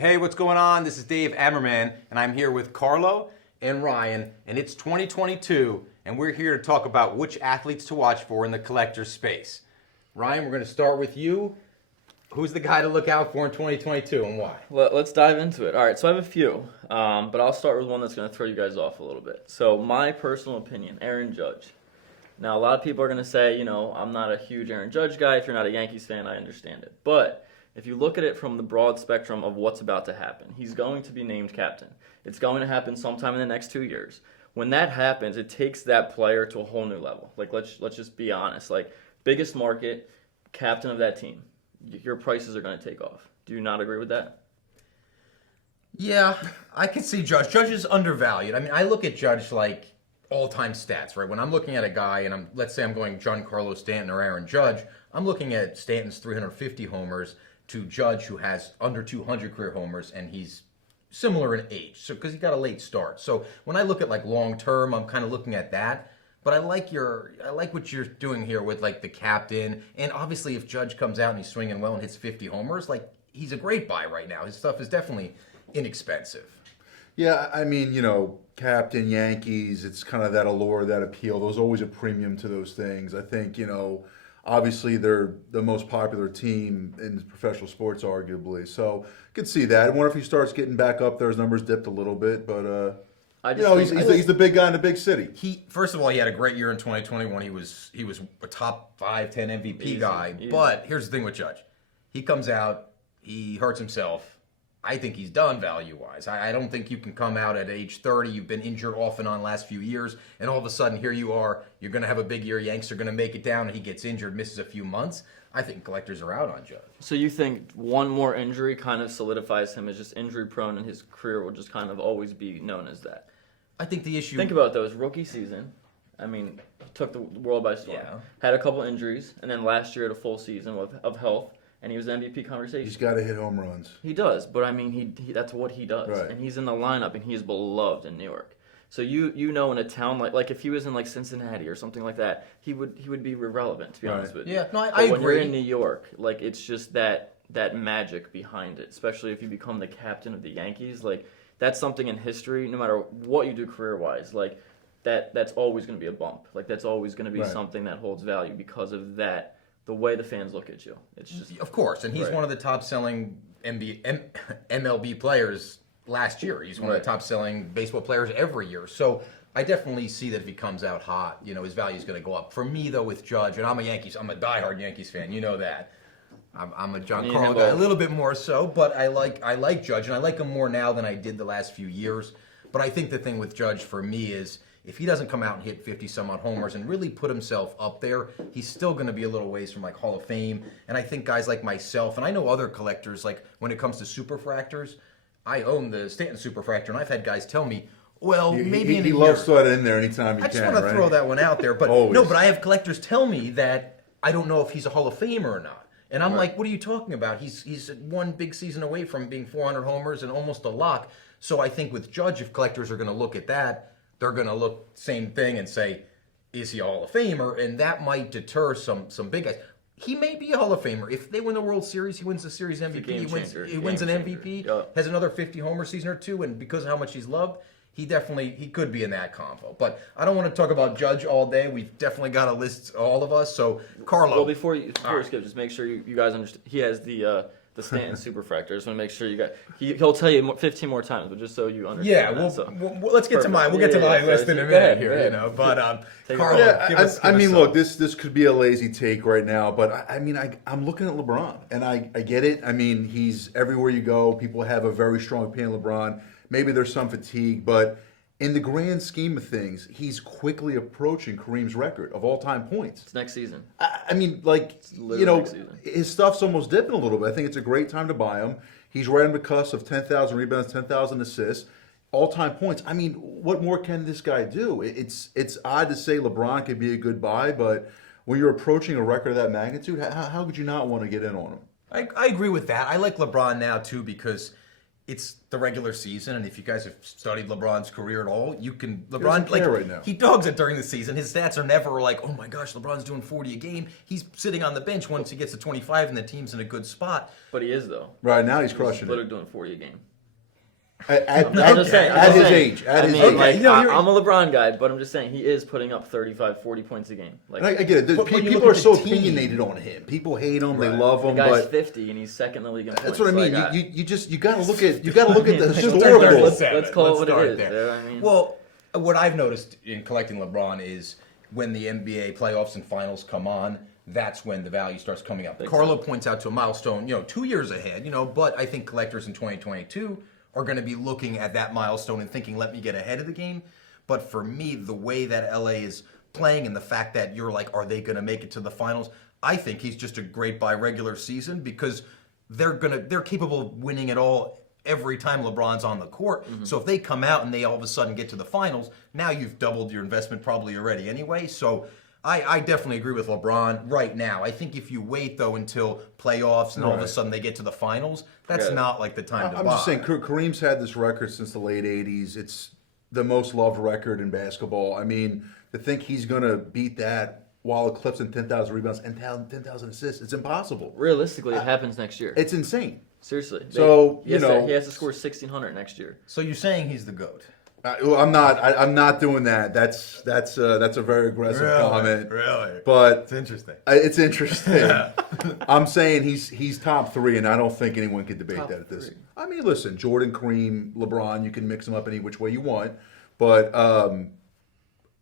Hey, what's going on? This is Dave Amerman, and I'm here with Carlo and Ryan, and it's 2022, and we're here to talk about which athletes to watch for in the collector's space. Ryan, we're going to start with you. Who's the guy to look out for in 2022 and why? Let's dive into it. All right, so I have a few, but I'll start with one that's going to throw you guys off a little bit. So my personal opinion, Aaron Judge. Now, a lot of people are going to say, I'm not a huge Aaron Judge guy. If you're not a Yankees fan, I understand it. But if you look at it from the broad spectrum of what's about to happen, he's going to be named captain. It's going to happen sometime in the next 2 years. When that happens, it takes that player to a whole new level. Like, let's just be honest. Like, biggest market, captain of that team. Your prices are going to take off. Do you not agree with that? Yeah, I could see Judge. Judge is undervalued. I mean, I look at Judge like all-time stats, right? When I'm looking at a guy and let's say I'm going Giancarlo Stanton or Aaron Judge, I'm looking at Stanton's 350 homers to Judge, who has under 200 career homers, and he's similar in age. So because he got a late start. So when I look at like long-term, I'm kind of looking at that. But I like what you're doing here with like the captain, and obviously if Judge comes out and he's swinging well and hits 50 homers, like he's a great buy right now. His stuff is definitely inexpensive. Yeah, I mean, captain, Yankees, it's kind of that allure, that appeal. There's always a premium to those things. I think, obviously they're the most popular team in professional sports, arguably. So I could see that. I wonder if he starts getting back up there. His numbers dipped a little bit, but he's the big guy in the big city. First of all, he had a great year in 2021. He was a top 5, 10 MVP guy. Easy. But here's the thing with Judge. He comes out, he hurts himself. I think he's done value-wise. I don't think you can come out at age 30. You've been injured off and on last few years, and all of a sudden here you are. You're going to have a big year. Yanks are going to make it down, and he gets injured, misses a few months. I think collectors are out on Judge. So you think one more injury kind of solidifies him as just injury-prone, and his career will just kind of always be known as that? I think the issue... Think about those rookie season. I mean, he took the world by storm. Yeah. Had a couple injuries, and then last year had a full season of health. And he was MVP conversation. He's got to hit home runs. He does, but I mean, he that's what he does. Right. And he's in the lineup, and he is beloved in New York. So in a town like if he was in like Cincinnati or something like that, he would be irrelevant, to be honest with you. Yeah, no, I agree. When agree. you're in New York, like it's just that magic behind it, especially if you become the captain of the Yankees. Like that's something in history. No matter what you do career-wise, like that's always going to be a bump. Like that's always going to be something that holds value because of that. The way the fans look at you. It's just... Of course, and he's one of the top-selling MLB players last year. He's one of the top-selling baseball players every year. So I definitely see that if he comes out hot, his value is going to go up. For me, though, with Judge, and I'm a diehard Yankees fan, you know that. I'm a Giancarlo guy, a little bit more so, but I like Judge, and I like him more now than I did the last few years. But I think the thing with Judge for me is, if he doesn't come out and hit 50-some-odd homers and really put himself up there, he's still going to be a little ways from, like, Hall of Fame. And I think guys like myself, and I know other collectors, like, when it comes to superfractors, I own the Stanton superfractor, and I've had guys tell me, well, maybe in a year. He loves to in there anytime he can, I just want to throw that one out there. But no, but I have collectors tell me that I don't know if he's a Hall of Famer or not. And I'm like, what are you talking about? He's one big season away from being 400 homers and almost a lock. So I think with Judge, if collectors are going to look at that, they're going to look same thing and say, is he a Hall of Famer? And that might deter some big guys. He may be a Hall of Famer. If they win the World Series, he wins the Series MVP, he wins an MVP, has another 50-homer season or two, and because of how much he's loved, he could be in that combo. But I don't want to talk about Judge all day. We've definitely got a list, all of us. So, Carlo. Well, before you skip, just make sure you guys understand. He has the Stanton superfractor. Just want to make sure you got. He'll tell you 15 more times, but just so you understand. Yeah, let's get to mine. We'll get to my list in a minute here, But Carlo, give us look, this could be a lazy take right now, but I'm looking at LeBron, and I get it. I mean, he's everywhere you go. People have a very strong opinion of LeBron. Maybe there's some fatigue, but in the grand scheme of things, he's quickly approaching Kareem's record of all-time points. It's next season. His stuff's almost dipping a little bit. I think it's a great time to buy him. He's right on the cusp of 10,000 rebounds, 10,000 assists, all-time points. I mean, what more can this guy do? It's odd to say LeBron could be a good buy, but when you're approaching a record of that magnitude, how could you not want to get in on him? I agree with that. I like LeBron now, too, because it's the regular season, and if you guys have studied LeBron's career at all, you can doesn't care right now. he dogs it during the season. His stats are never like, oh my gosh, LeBron's doing 40 a game. He's sitting on the bench once he gets to 25 and the team's in a good spot. But he is though. Right now, he's He's crushing literally it. doing 40 a game. At just saying, I'm his just saying. age. At I his mean, age. like, You know, I'm a LeBron guy, but I'm just saying he is putting up 35, 40 points a game. Like, And I get it. But when you People look are at the so team- opinionated on him. People hate him. They Right. love the him. guy's But 50 and he's second in the league in that's points. what I mean. Like, You gotta look at the Let's historical. start- let's call it what it is. There. Yeah, I mean, Well, what I've noticed in collecting LeBron is when the NBA playoffs and finals come on, that's when the value starts coming up. Carlo points out to a milestone, 2 years ahead, but I think collectors in 2022 are going to be looking at that milestone and thinking, let me get ahead of the game. But for me, the way that LA is playing and the fact that you're like, are they going to make it to the finals? I think he's just a great buy regular season because they're capable of winning it all every time LeBron's on the court. So if they come out and they all of a sudden get to the finals, now you've doubled your investment probably already anyway. So I definitely agree with LeBron right now. I think if you wait though until playoffs and all of a Right. sudden they get to the finals, that's Yeah. not like the time to I'm buy. just saying, Kareem's had this record since the late '80s. It's the most loved record in basketball. I mean, to think he's gonna beat that while eclipsing 10,000 rebounds and 10,000 assists, it's impossible. realistically, it happens next year. It's insane. Seriously. So, he has you know- he has to score 1,600 next year. So you're saying he's the GOAT? Well, I'm not. I'm not doing that. That's a very aggressive comment. Really? But It's interesting. it's interesting. I'm saying he's top three, and I don't think anyone can debate Top that at this. three. I mean, listen, Jordan, Kareem, LeBron, you can mix them up any which way you want, but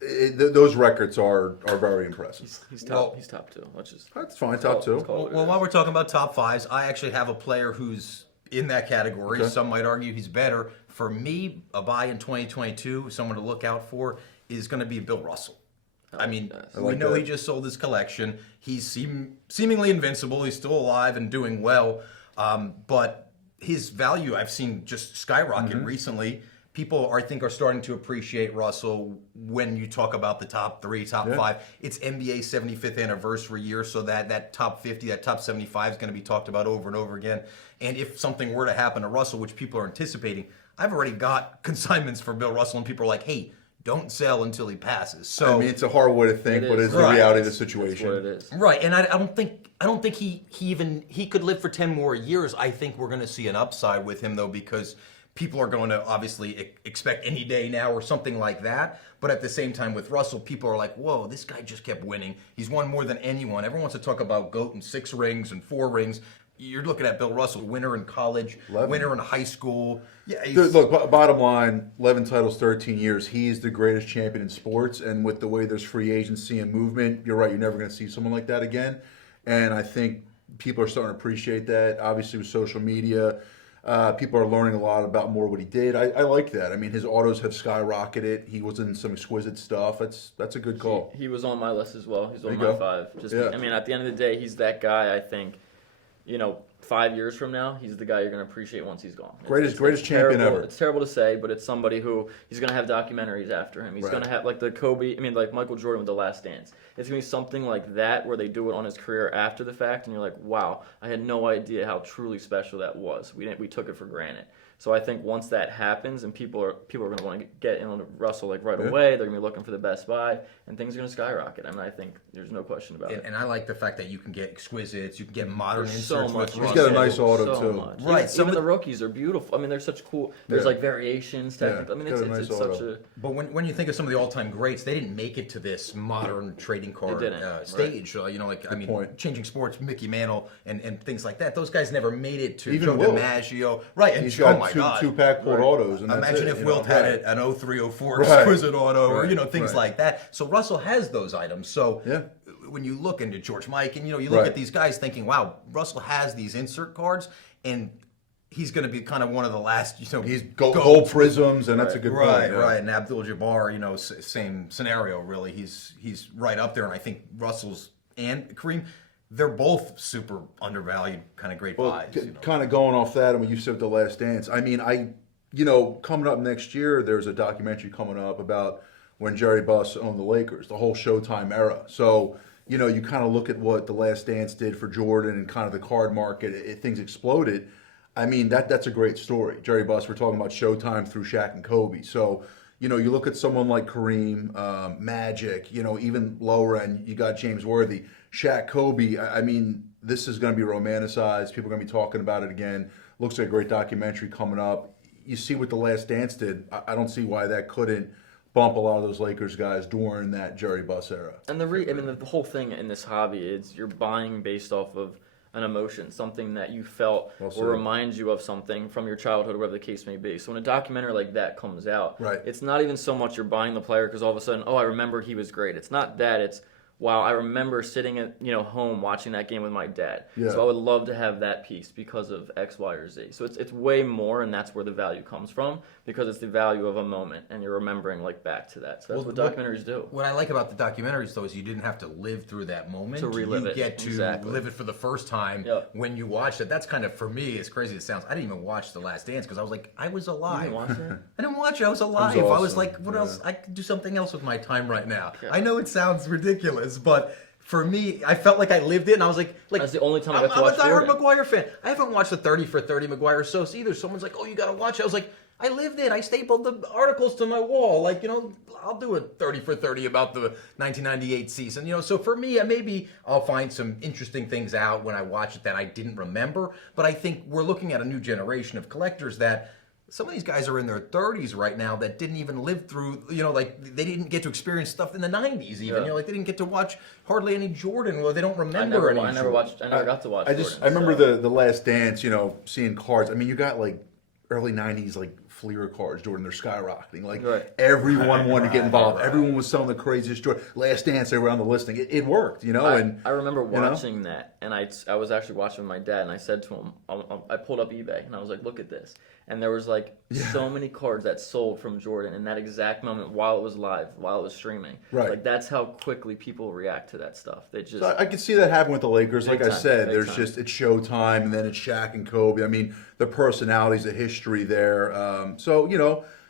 those records are very impressive. He's Well- top two. Let's just. That's fine, let's top call- two. let's call it what it Well, is. while we're talking about top fives, I actually have a player who's in that category. Okay. Some might argue he's better. For me, a buy in 2022, someone to look out for, is going to be Bill Russell. I mean, that. I we like know that. he just sold his collection. He's seemingly invincible. He's still alive and doing well. But his value I've seen just skyrocket recently. People I think are starting to appreciate Russell when you talk about the top three, top five. It's NBA 75th anniversary year, so that top 50, that top 75 is going to be talked about over and over again. And if something were to happen to Russell, which people are anticipating, I've already got consignments for Bill Russell, and people are like, hey, don't sell until he passes. So I mean, it's a hard way to think, It but is. it's the Right. reality of the That's what situation. it is. right, and I don't think he could live for 10 more years. I think we're going to see an upside with him though, because people are going to obviously expect any day now or something like that. But at the same time with Russell, people are like, whoa, this guy just kept winning. He's won more than anyone. Everyone wants to talk about GOAT and 6 rings and 4 rings. You're looking at Bill Russell, winner in college, 11. winner in high school. Yeah, Dude, look, bottom line, 11 titles, 13 years. He's the greatest champion in sports, and with the way there's free agency and movement, you're right, you're never going to see someone like that again. And I think people are starting to appreciate that. Obviously, with social media, people are learning a lot about more what he did. I like that. I mean, his autos have skyrocketed. He was in some exquisite stuff. That's a good call. He was on my list as well. He's on There my you go. 5. Just, Yeah. I mean, at the end of the day, he's that guy. I think, 5 years from now, he's the guy you're going to appreciate once he's gone. Greatest champion terrible, ever. It's terrible to say, but it's somebody who he's going to have documentaries after him. He's Right. going to have like the Kobe. I mean, like Michael Jordan with The Last Dance. It's going to be something like that where they do it on his career after the fact, and you're like, wow, I had no idea how truly special that was. We took it for granted. So I think once that happens, and people are going to want to get in on Russell like right away, they're going to be looking for the best buy, and things are going to skyrocket. I mean, I think there's no question about it. And I like the fact that you can get exquisites, you can get modern There's so inserts much. with He's Russell. got a nice auto, so too. Much. Right, Even, some even of the the- rookies are beautiful. I mean, they're such cool. There's Yeah. like variations. Technically. I mean, He's it's, got a it's, nice it's auto. such a. But when you think of some of the all-time greats, they didn't make it to this modern trading card They didn't, right. stage. point. Changing sports, Mickey Mantle and things like that. Those guys never made it to Even Joe Wilt. DiMaggio. Right, and He's oh got my God. two packport autos. And that's Imagine it, if you Wilt know? had Right. an 0304 Right. exquisite auto or, Right. things Right. like that. So Russell has those items. So Yeah. when you look into George Mike and, you look Right. at these guys thinking, wow, Russell has these insert cards and he's going to be kind of one of the last, He's gold prisms, and that's a good point. Right, yeah. right. And Abdul-Jabbar, same scenario, really. He's right up there. And I think Russell's and Kareem, they're both super undervalued, kind of great Well, buys. kind of going off that, and when you said The Last Dance, I mean, coming up next year, there's a documentary coming up about when Jerry Buss owned the Lakers, the whole Showtime era. So, you kind of look at what The Last Dance did for Jordan and kind of the card market. Things exploded. I mean, that's a great story. Jerry Buss, we're talking about Showtime through Shaq and Kobe. So, you know, you look at someone like Kareem, Magic, you know, even lower end, you got James Worthy, Shaq, Kobe. I mean, this is going to be romanticized. People are going to be talking about it again. Looks like a great documentary coming up. You see what The Last Dance did. I don't see why that couldn't bump a lot of those Lakers guys during that Jerry Buss era. And the whole thing in this hobby is you're buying based off of an emotion, something that you felt or reminds you of something from your childhood, or whatever the case may be. So when a documentary like that comes out, right, it's not even so much you're buying the player because all of a sudden, oh, I remember he was great. It's not that. It's, wow, I remember sitting at home watching that game with my dad. Yeah. So I would love to have that piece because of X, Y, or Z. So it's way more, and that's where the value comes from, because it's the value of a moment, and you're remembering back to that. So that's what documentaries do. What I like about the documentaries, though, is you didn't have to live through that moment to relive you it. get to live it for the first time when you watch it. That's kind of, for me, as crazy as it sounds, I didn't even watch The Last Dance because I was like, I was alive. You didn't watch it? I didn't watch it. I was alive. Awesome. I was like, what else? I could do something else with my time right now. I know it sounds ridiculous, but for me, I felt like I lived it, and I was like that's the only time I got to watch I'm a Jordan. Mcguire fan. I haven't watched the 30 for 30 Mcguire Sos either. Someone's like, oh, you got to watch it. I was like, I lived it. I stapled the articles to my wall. Like, I'll do a 30 for 30 about the 1998 season. So for me, maybe I'll find some interesting things out when I watch it that I didn't remember. But I think we're looking at a new generation of collectors that some of these guys are in their 30s right now that didn't even live through, they didn't get to experience stuff in the 90s even. They didn't get to watch hardly any Jordan. Well, they don't remember any. I never got to watch Jordan. I remember the Last Dance, seeing cards. I mean, you got early 90s Fleer cards, Jordan, they're skyrocketing. Everyone wanted to get involved. Everyone was selling the craziest Jordan. Last Dance, they were on the listing. It worked, I remember watching that, and I was actually watching with my dad, and I said to him, I pulled up eBay, and I was like, look at this. And there was so many cards that sold from Jordan in that exact moment while it was live, while it was streaming. Right. That's how quickly people react to that stuff. They just. So I could see that happen with the Lakers. Like I said, it's Showtime, and then it's Shaq and Kobe. I mean, the personalities, the history there.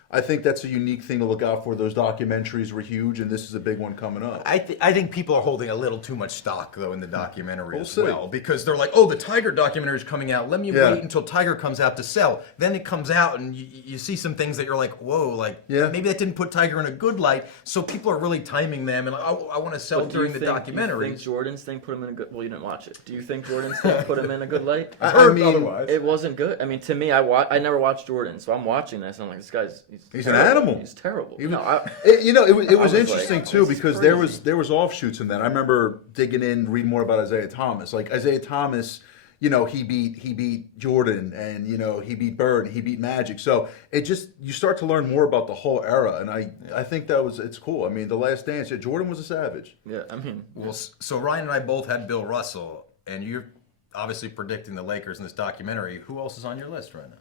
I think that's a unique thing to look out for. Those documentaries were huge, and this is a big one coming up. I think people are holding a little too much stock, though, in the documentary as well. Because they're like, oh, the Tiger documentary is coming out. Let me wait until Tiger comes out to sell. Then it comes out, and you see some things that you're like, whoa, maybe that didn't put Tiger in a good light. So people are really timing them, and I want to sell during the documentary. Do you think Jordan's thing put him in a good... Well, you didn't watch it. Do you think Jordan's thing put him in a good light? I mean, otherwise. It wasn't good. I mean, to me, I never watched Jordan, so I'm watching this, and I'm like, this guy's... He's an animal. He's terrible. It was interesting too, because there was offshoots in that. I remember digging in, reading more about Isaiah Thomas. Isaiah Thomas, he beat Jordan, and he beat Bird, and he beat Magic. So you start to learn more about the whole era, and I think it's cool. I mean, The Last Dance, Jordan was a savage. Yeah, I mean, well, so Ryan and I both had Bill Russell, and you're obviously predicting the Lakers in this documentary. Who else is on your list right now?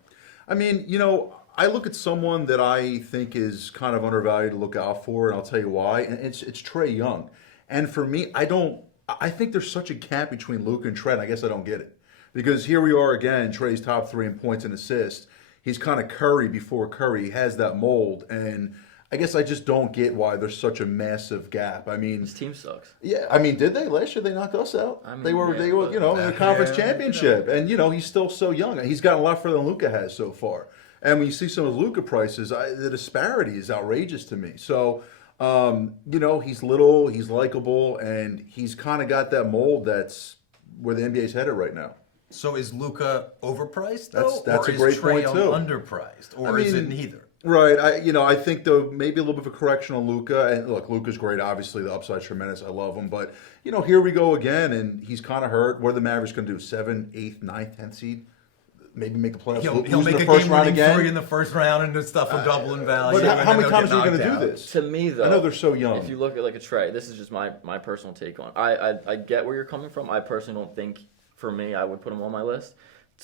I mean, I look at someone that I think is kind of undervalued to look out for, and I'll tell you why. And it's Trae Young. And for me, I think there's such a gap between Luka and Trae, and I guess I don't get it. Because here we are again, Trae's top 3 in points and assists. He's kind of Curry before Curry. He has that mold, and I guess I just don't get why there's such a massive gap. I mean, his team sucks. Yeah, I mean, did they last year? They knocked us out. I mean, they were in the conference championship, and he's still so young. He's gotten a lot further than Luka has so far. And when you see some of the Luka prices, the disparity is outrageous to me. So, he's little, he's likable, and he's kind of got that mold that's where the NBA's headed right now. So is Luka overpriced, though? That's a great point, too. Underpriced? Or is it neither? Right. I think, though, maybe a little bit of a correction on Luka. And look, Luka's great. Obviously, the upside's tremendous. I love him. But, here we go again, and he's kind of hurt. What are the Mavericks going to do? 7th, 8th, 9th, 10th seed? Maybe make the playoffs. He'll make a game-winning 3 in the first round, and stuff will double in value. But how many times are you going to do this? To me, though, I know they're so young. If you look at a Trae, this is just my personal take on it. I get where you're coming from. I personally don't think, for me, I would put him on my list.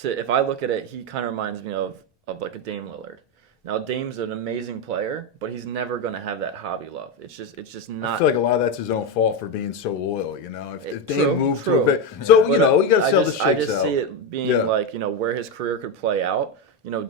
If I look at it, he kind of reminds me of a Dame Lillard. Now, Dame's an amazing player, but he's never going to have that hobby love. It's just not. I feel like a lot of that's his own fault for being so loyal. If Dame moved true. to a bit, so you got to sell the shakes out. I just see it being where his career could play out.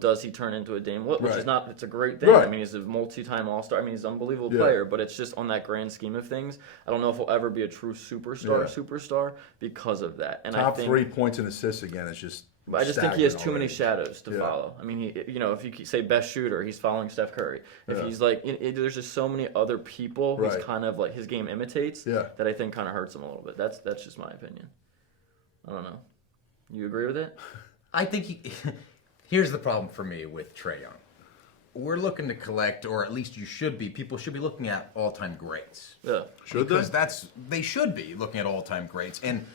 Does he turn into a Dame? Which is not. It's a great thing. Right. I mean, he's a multi-time All-Star. I mean, he's an unbelievable player. But it's just on that grand scheme of things. I don't know if he'll ever be a true superstar because of that. And Top I think 3 points and assists again. It's just. I just think he has staggering too many already. shadows to Yeah. follow. I mean, if you say best shooter, he's following Steph Curry. If Yeah. he's like, there's just so many other people Right. who's kind of like his game imitates Yeah. that I think kind of hurts him a little bit. That's just my opinion. I don't know. You agree with it? I think here's the problem for me with Trae Young. We're looking to collect, or at least people should be looking at all-time greats. Yeah. Should Because they? they should be looking at all-time greats. And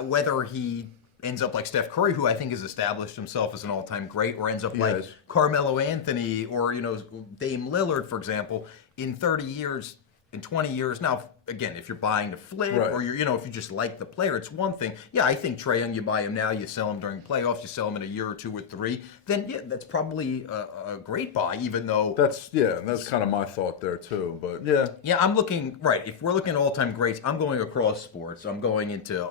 whether he ends up like Steph Curry, who I think has established himself as an all-time great, or ends up like has. Carmelo Anthony or, Dame Lillard, for example, in 30 years, in 20 years. Now, again, if you're buying to flip Right. or if you just like the player, it's one thing. Yeah, I think Trae Young, you buy him now, you sell him during playoffs, you sell him in a year or 2 or 3, then yeah, that's probably a great buy, even though That's kind of my thought there too. But yeah, I'm looking right. If we're looking at all-time greats, I'm going across sports. I'm going into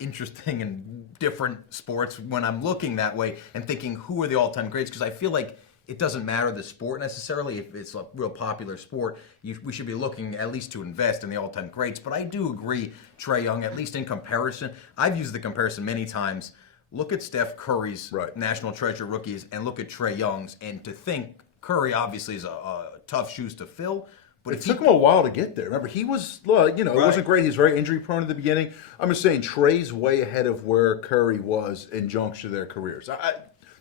interesting and different sports when I'm looking that way and thinking who are the all-time greats, because I feel like it doesn't matter the sport necessarily. If it's a real popular sport, we should be looking at least to invest in the all-time greats. But I do agree, Trae Young, at least in comparison. I've used the comparison many times. Look at Steph Curry's Right. National Treasure rookies and look at Trae Young's, and to think Curry obviously is a tough shoes to fill. But it took him a while to get there. Remember, he was, it wasn't great. He was very injury prone at the beginning. I'm just saying, Trae's way ahead of where Curry was in juncture of their careers.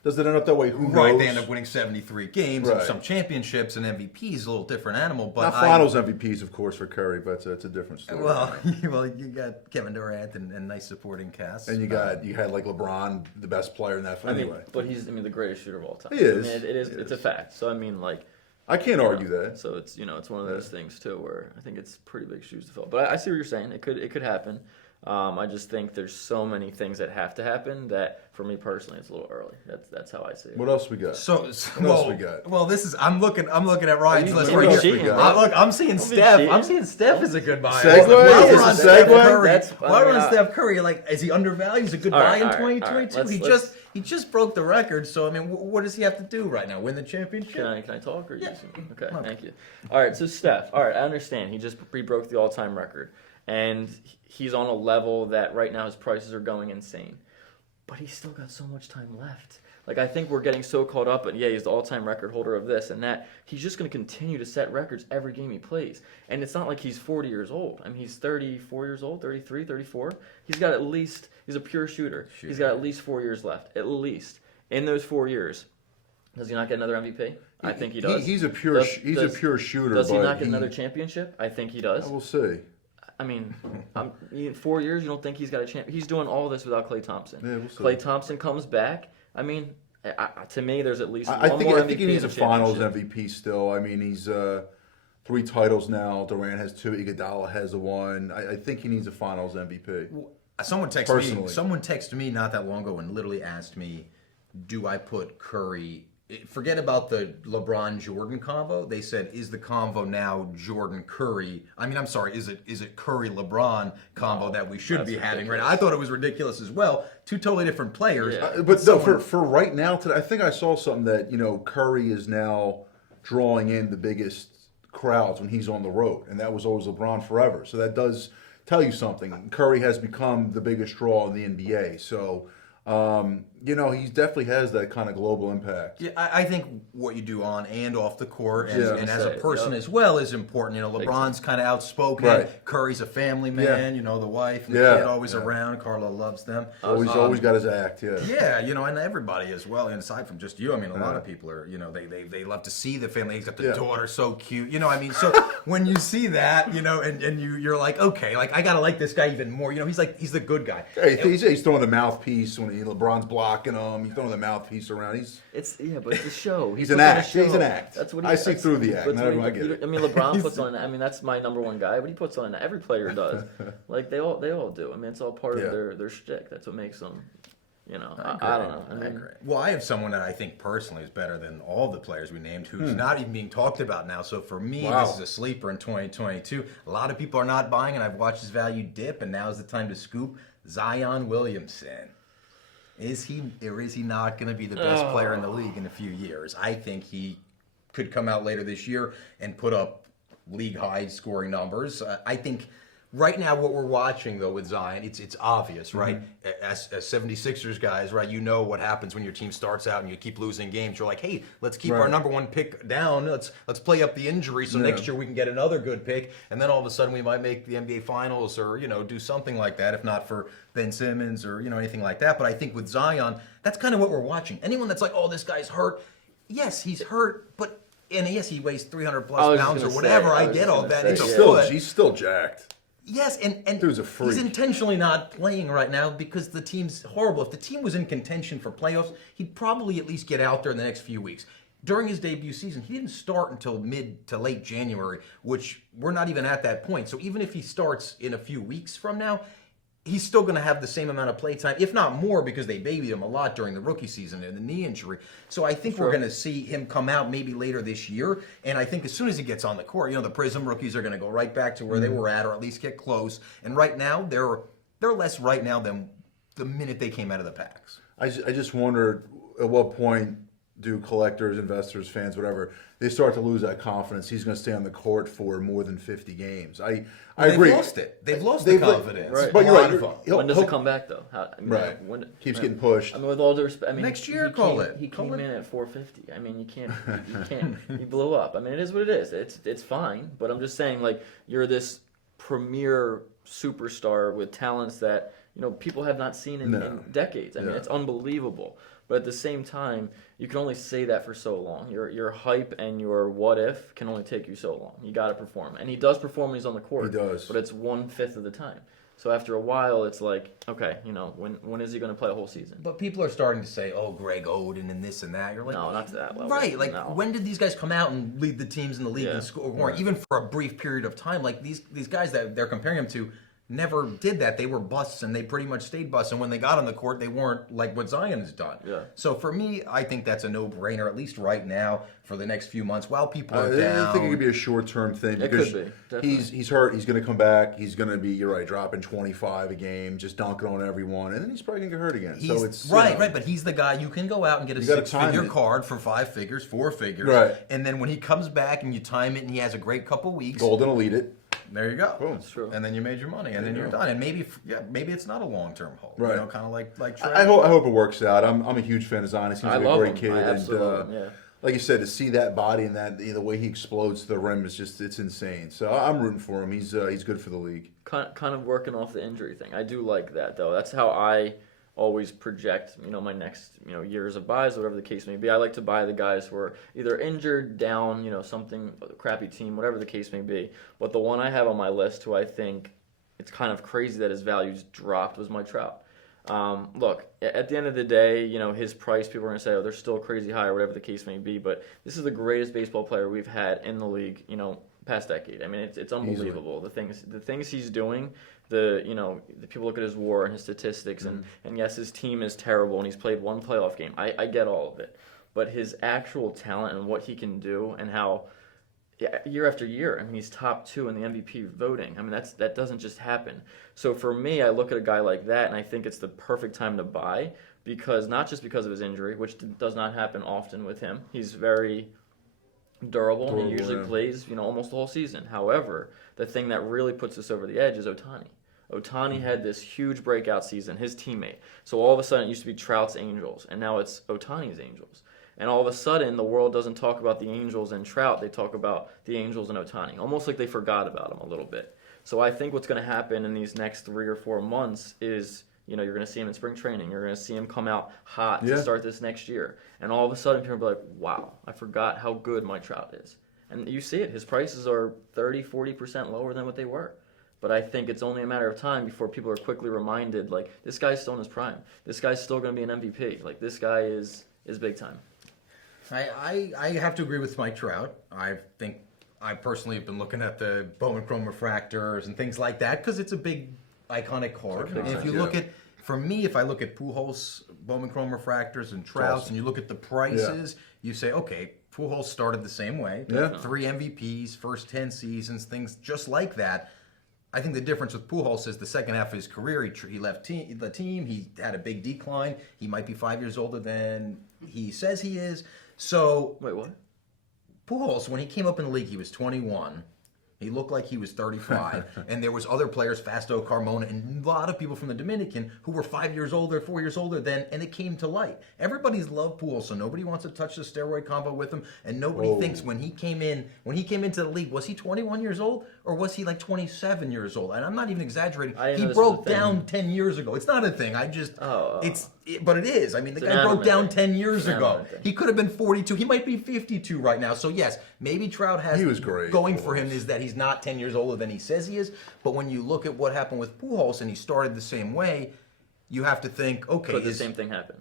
Does it end up that way? Who knows? Right, they end up winning 73 games and Right. some championships and MVPs, a little different animal. But Not finals MVPs, of course, for Curry, but it's a different story. Well, you got Kevin Durant and nice supporting cast. And you had like LeBron, the best player in that. Anyway, But he's the greatest shooter of all time. He is. I mean, it's a fact. So I mean, like. I can't argue that. So it's it's one of those things too where I think it's pretty big shoes to fill. But I see what you're saying. It could happen. I just think there's so many things that have to happen that for me personally it's a little early. That's how I see it. What else we got? So What else we got? Well, this is I'm looking at Ryan's list what right else here. we got? Look, I'm seeing Don't be Steph. cheating. I'm seeing Steph is a good buy. Segue? While Is we're this on a Steph segue? Curry, While we're on Steph Curry, like, is he undervalued? He's a good All buy right, in all right, 2022. all right. He just broke the record. So I mean, what does he have to do right now? Win the championship? Can I talk or Yeah. Okay, thank you. All right, so Steph. All right, I understand. He broke the all-time record, and he's on a level that right now his prices are going insane. But he's still got so much time left. Like, I think we're getting so caught up, and he's the all-time record holder of this and that. He's just going to continue to set records every game he plays. And it's not like he's 40 years old. I mean, he's 34 years old, 33, 34. He's a pure shooter. He's got at least 4 years left, at least. In those 4 years, does he not get another MVP? I think he does. He's a pure shooter. Does he but not get another championship? I think he does. We'll see. I mean, in 4 years, you don't think he's got a chance? He's doing all this without Klay Thompson. Yeah, we'll see. Klay Thompson comes back. I mean, to me, there's at least one I more MVP think he needs in a the Finals championship. MVP still. I mean, he's 3 titles now. Durant has 2. Iguodala has 1. I think he needs a Finals MVP. Someone Personally. texted me not that long ago and literally asked me, do I put Curry, forget about the LeBron Jordan combo. They said, is the combo now Jordan Curry? I mean, I'm sorry, is it Curry LeBron combo that we should be having right now? I thought it was ridiculous as well. 2 totally different players. Yeah. But no, for right now today, I think I saw something that Curry is now drawing in the biggest crowds when he's on the road, and that was always LeBron forever. So that does tell you something. Curry has become the biggest draw in the NBA. So. He definitely has that kind of global impact. Yeah, I think what you do on and off the court and, Yeah. and as a person as well is important. LeBron's kind of outspoken. Right. Curry's a family man. The wife and the Yeah. kid always around. Carlo loves them. Always got his act, yeah. Yeah, and everybody as well. And aside from just you, I mean, a lot of people are, they love to see the family. He's got the daughter, so cute. So when you see that, and you're like, okay, like I gotta like this guy even more. He's the good guy. Hey, he's throwing the mouthpiece when LeBron's blocking him. He's throwing the mouthpiece around. But it's a show. He's an act. He's an act. That's what I see through the act. Not everyone get it. I mean, LeBron puts on. I mean, that's my number one guy. But he puts on. Every player does. Like they all do. I mean, it's all part of their shtick. That's what makes them. I don't know. I mean, Well, I have someone that I think personally is better than all the players we named, who's not even being talked about now. So for me, this is a sleeper in 2022. A lot of people are not buying, and I've watched his value dip, and now's the time to scoop. Zion Williamson. Is he or is he not going to be the best player in the league in a few years? I think he could come out later this year and put up league-high scoring numbers. I think Right now, what we're watching, though, with Zion, it's obvious, right? As 76ers guys, right, you know what happens when your team starts out and you keep losing games. You're like, hey, let's keep our number one pick down. Let's play up the injury so next year we can get another good pick. And then all of a sudden we might make the NBA Finals or, do something like that, if not for Ben Simmons or, anything like that. But I think with Zion, that's kind of what we're watching. Anyone that's like, oh, this guy's hurt. Yes, he's hurt, but, and yes, he weighs 300 plus pounds or whatever. I get all that. He's still jacked. Yes, and Dude's a freak. He's intentionally not playing right now because the team's horrible. If the team was in contention for playoffs, he'd probably at least get out there in the next few weeks. During his debut season, he didn't start until mid to late January, which we're not even at that point. So even if he starts in a few weeks from now, he's still going to have the same amount of play time, if not more, because they babied him a lot during the rookie season and the knee injury. So I think we're going to see him come out maybe later this year. And I think as soon as he gets on the court, the Prism rookies are going to go right back to where they were at, or at least get close. And right now, they're less right now than the minute they came out of the packs. I just wonder at what point do collectors, investors, fans, whatever, they start to lose that confidence he's going to stay on the court for more than 50 games. I agree. They've lost it. They've lost the confidence. Right. But you're right. When does it come back, though? Keeps getting pushed. With all due respect, next year, he came in at 450. You can't. He blew up. It is what it is. It's fine. But I'm just saying, you're this premier superstar with talents that people have not seen in decades. It's unbelievable. But at the same time, you can only say that for so long. Your hype and your what if can only take you so long. You got to perform, and he does perform when he's on the court. He does, but it's 1/5 of the time. So after a while, it's like, okay, when is he going to play a whole season? But people are starting to say, oh, Greg Oden and this and that. You're like, no, not to that level. Right, when did these guys come out and lead the teams in the league and score, even for a brief period of time? Like these guys that they're comparing him to never did that. They were busts, and they pretty much stayed busts. And when they got on the court, they weren't like what Zion has done. Yeah. So for me, I think that's a no-brainer, at least right now, for the next few months, while people are down. I think it could be a short-term thing. It could be. Definitely. He's hurt. He's going to come back. He's going to be, you're right, dropping 25 a game, just dunking on everyone, and then he's probably going to get hurt again. So it's right. But he's the guy you can go out and get a six-figure card for 5 figures, 4 figures, right? And then when he comes back and you time it, and he has a great couple weeks, Goldin will lead it. There you go. Boom. That's true. And then you made your money, and then you're done. And maybe it's not a long-term hold. Right. Kind of like Trae. I hope it works out. I'm a huge fan of Zion. He seems like a great kid. I absolutely love him. Like you said, to see that body and that the way he explodes to the rim is it's insane. So I'm rooting for him. He's good for the league. Kind of working off the injury thing. I do like that though. That's how I always project, my next, years of buys, whatever the case may be. I like to buy the guys who are either injured, down, something, a crappy team, whatever the case may be. But the one I have on my list who I think it's kind of crazy that his value's dropped was my Trout. Look, at the end of the day, his price, people are going to say, oh, they're still crazy high or whatever the case may be. But this is the greatest baseball player we've had in the league, past decade. It's unbelievable. Easily. The things he's doing. The people look at his WAR and his statistics, and yes, his team is terrible, and he's played one playoff game. I get all of it, but his actual talent and what he can do, and how year after year, he's top 2 in the MVP voting. That doesn't just happen. So for me, I look at a guy like that, and I think it's the perfect time to buy, because not just because of his injury, which does not happen often with him. He's very durable, and he usually plays almost the whole season. However, the thing that really puts us over the edge is Ohtani. Ohtani had this huge breakout season, his teammate. So all of a sudden it used to be Trout's Angels, and now it's Ohtani's Angels. And all of a sudden the world doesn't talk about the Angels and Trout, they talk about the Angels and Ohtani, almost like they forgot about him a little bit. So I think what's going to happen in these next 3 or 4 months is, you're going to see him in spring training. You're going to see him come out hot to start this next year. And all of a sudden people will be like, wow, I forgot how good my Trout is. And you see it. His prices are 30, 40% lower than what they were. But I think it's only a matter of time before people are quickly reminded, this guy's still in his prime. This guy's still going to be an MVP. This guy is big time. I have to agree with Mike Trout. I think I personally have been looking at the Bowman Chrome refractors and things like that because it's a big, iconic card. And if you look at, for me, if I look at Pujols, Bowman Chrome refractors, and Trouts, and you look at the prices, you say, okay, Pujols started the same way. 3 MVPs, first 10 seasons, things just like that. I think the difference with Pujols is the second half of his career, he left the team. He had a big decline. He might be 5 years older than he says he is. So, wait, what? Pujols, when he came up in the league, he was 21. He looked like he was 35. And there was other players, Fasto, Carmona, and a lot of people from the Dominican who were 5 years older, 4 years older then, and it came to light. Everybody's loved Pujols, so nobody wants to touch the steroid combo with him, and nobody thinks when he came into the league, was he 21 years old or was he like 27 years old? And I'm not even exaggerating. He broke down 10 years ago. It's not a thing. But it is. I mean, the guy broke down 10 years ago. He could have been 42. He might be 52 right now. So yes, maybe Trout has. He was great. Going for him is that he's not 10 years older than he says he is. But when you look at what happened with Pujols and he started the same way, you have to think, okay, Could the same thing happen?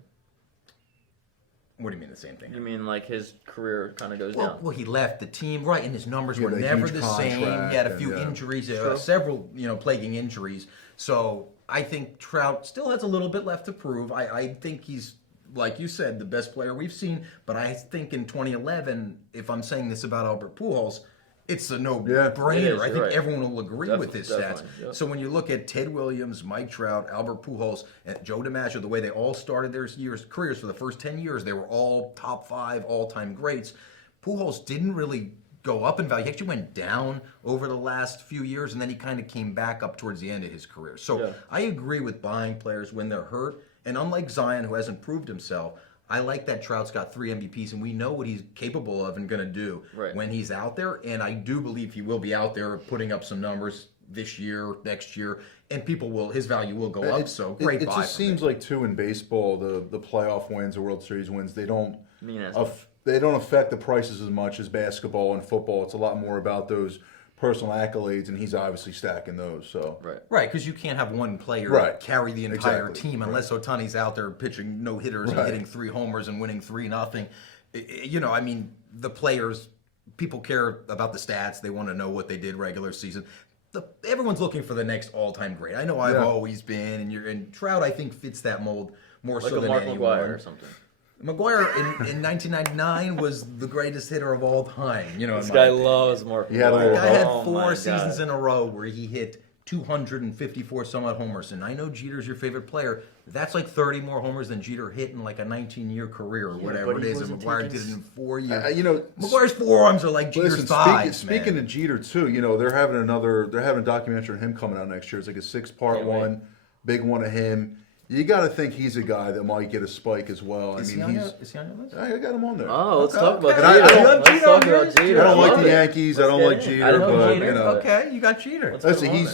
What do you mean the same thing? You mean like his career kind of goes down? Well, he left the team, right, and his numbers were the never huge the same. He had a few injuries, several, plaguing injuries. So I think Trout still has a little bit left to prove. I think he's, like you said, the best player we've seen. But I think in 2011, if I'm saying this about Albert Pujols, it's a no-brainer. I think everyone will agree with his stats. Yep. So when you look at Ted Williams, Mike Trout, Albert Pujols, and Joe DiMaggio, the way they all started their careers for the first 10 years, they were all top 5 all-time greats. Pujols didn't really go up in value. He actually went down over the last few years, and then he kind of came back up towards the end of his career. So I agree with buying players when they're hurt. And unlike Zion, who hasn't proved himself, I like that Trout's got 3 MVPs, and we know what he's capable of and going to do when he's out there. And I do believe he will be out there putting up some numbers this year, next year, and his value will go up. So great buy. It just seems like too in baseball, the playoff wins, the World Series wins, they don't affect the prices as much as basketball and football. It's a lot more about those personal accolades, and he's obviously stacking those. So right, because you can't have one player carry the entire team unless Ohtani's out there pitching no hitters and hitting 3 homers and winning 3-0. I mean, the players, people care about the stats. They want to know what they did regular season. Everyone's looking for the next all-time great. I know I've always been, and Trout I think fits that mold more like so than Mark anyone. Mcguire or something. Mcguire in 1999 was the greatest hitter of all time. This guy loves Mark The Mcguire. guy had 4 seasons in a row where he hit 254 some-odd homers. And I know Jeter's your favorite player. That's like 30 more homers than Jeter hit in like a 19-year career or whatever it is. And Mcguire did it in 4 years. Mcguire's forearms are like Jeter's thighs, Speaking of Jeter, too, they're having a documentary on him coming out next year. It's like a 6-part one, big one of him. You got to think he's a guy that might get a spike as well. Is he on your list? I got him on there. Oh, let's talk about Jeter. I don't like the Yankees. I don't like Jeter, but okay, you got Jeter.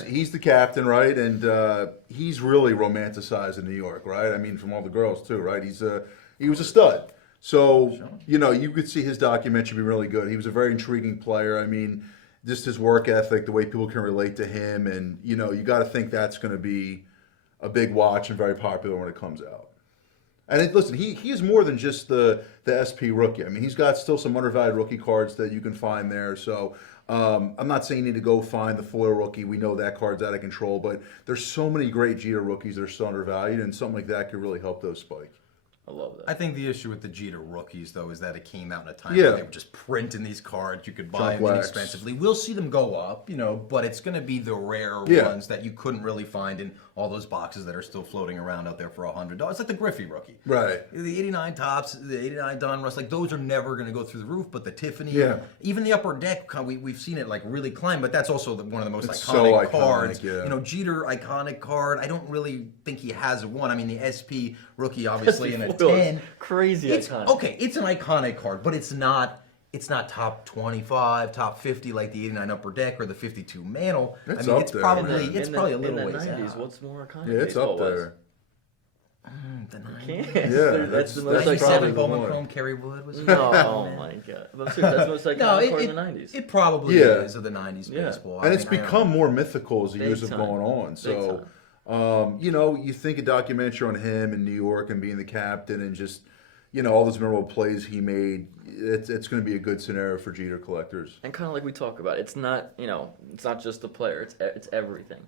He's the captain, right? And he's really romanticized in New York, right? I mean, from all the girls too, right? He was a stud. So you could see his documentary be really good. He was a very intriguing player. I mean, just his work ethic, the way people can relate to him, and you got to think that's going to be a big watch and very popular when it comes out. And listen, he is more than just the SP rookie. I mean, he's got still some undervalued rookie cards that you can find there. So I'm not saying you need to go find the foil rookie. We know that card's out of control, but there's so many great Jeter rookies that are still undervalued, and something like that could really help those spike. I love that. I think the issue with the Jeter rookies, though, is that it came out in a time where they were just printing these cards. You could buy them inexpensively. We'll see them go up, but it's going to be the rare ones that you couldn't really find in all those boxes that are still floating around out there for $100. It's like the Griffey rookie. Right. The 89 Tops, the 89 Don Russ, like those are never going to go through the roof, but the Tiffany, even the Upper Deck, we've seen it like really climb, but that's also one of the most iconic cards. Jeter, iconic card. I don't really think he has one. I mean, the SP rookie, obviously, in a 10. Crazy iconic. Okay, it's an iconic card, but it's not top 25, top 50 like the 89 Upper Deck or the 52 Mantle. It's it's probably a little in the ways 90s, out. what's more iconic? Yeah, it's up there. The 90s. Yeah, that's the most 97 iconic. Bowman Chrome Kerry Wood was No, oh my god. That's the most iconic card in the 90s. It probably is of the 90s baseball. And it's become more mythical as the years have gone on. So, you think a documentary on him in New York and being the captain and just, all those memorable plays he made, it's going to be a good scenario for Jeter collectors. And kind of like we talk about, it's not, it's not just the player, it's everything.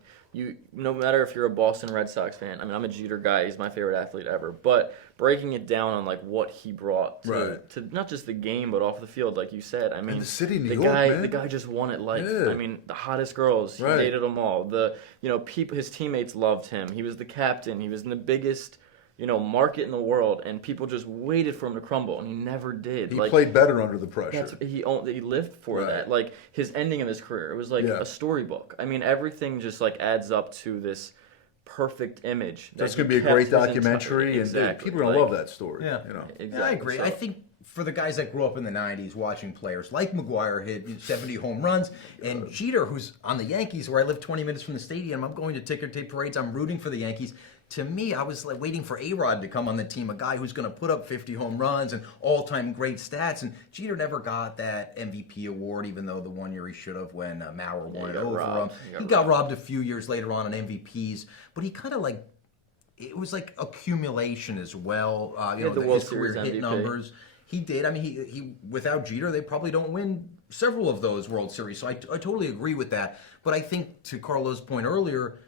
No matter if you're a Boston Red Sox fan, I mean, I'm a Jeter guy, he's my favorite athlete ever, but breaking it down on like what he brought to not just the game, but off the field, like you said, I mean, and the city, New York, man. The guy just won it life. I mean, the hottest girls, he dated them all. His teammates loved him. He was the captain. He was in the biggest, market in the world, and people just waited for him to crumble, and he never did. He played better under the pressure. He lived for that. Like his ending of his career, it was like a storybook. I mean, everything just like adds up to this perfect image. That's going to be a great documentary, and people are going to love that story. Yeah, exactly. Yeah, I agree. So, I think for the guys that grew up in the 90s watching players like Mcguire hit 70 home runs, and Jeter, who's on the Yankees, where I live 20 minutes from the stadium, I'm going to ticker tape parades, I'm rooting for the Yankees. To me, I was like waiting for A-Rod to come on the team, a guy who's going to put up 50 home runs and all-time great stats. And Jeter never got that MVP award, even though the one year he should have when Maurer won it over him. He got robbed a few years later on MVPs, but he kind of like, it was like accumulation as well. His career hit numbers. He did. I mean, he without Jeter, they probably don't win several of those World Series. So I totally agree with that. But I think to Carlo's point earlier,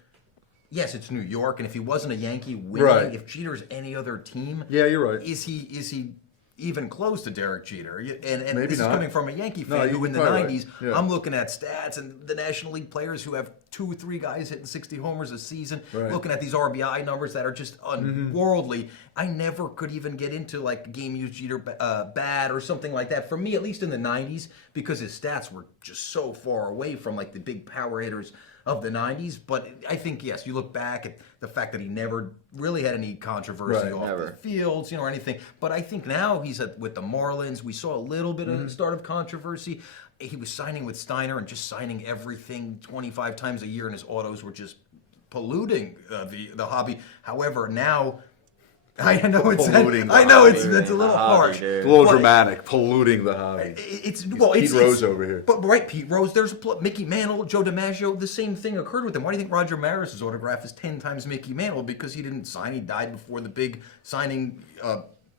yes, it's New York, and if he wasn't a Yankee winning, if Jeter's any other team, you're right. Is he even close to Derek Jeter? And Maybe this not. is coming from a Yankee fan who in the 90s, right. I'm looking at stats and the National League players who have 2 or 3 guys hitting 60 homers a season, looking at these RBI numbers that are just unworldly. I never could even get into like game used Jeter bad or something like that. For me, at least in the 90s, because his stats were just so far away from like the big power hitters of the 90s. But I think, yes, you look back at the fact that he never really had any controversy off the fields, or anything. But I think now he's with the Marlins. We saw a little bit of the start of controversy. He was signing with Steiner and just signing everything 25 times a year, and his autos were just polluting the hobby. However, now I know it's a little harsh. It's a little dramatic, polluting the hobby. It's Pete Rose over here. But Pete Rose. There's Mickey Mantle, Joe DiMaggio. The same thing occurred with him. Why do you think Roger Maris's autograph is 10 times Mickey Mantle? Because he didn't sign. He died before the big signing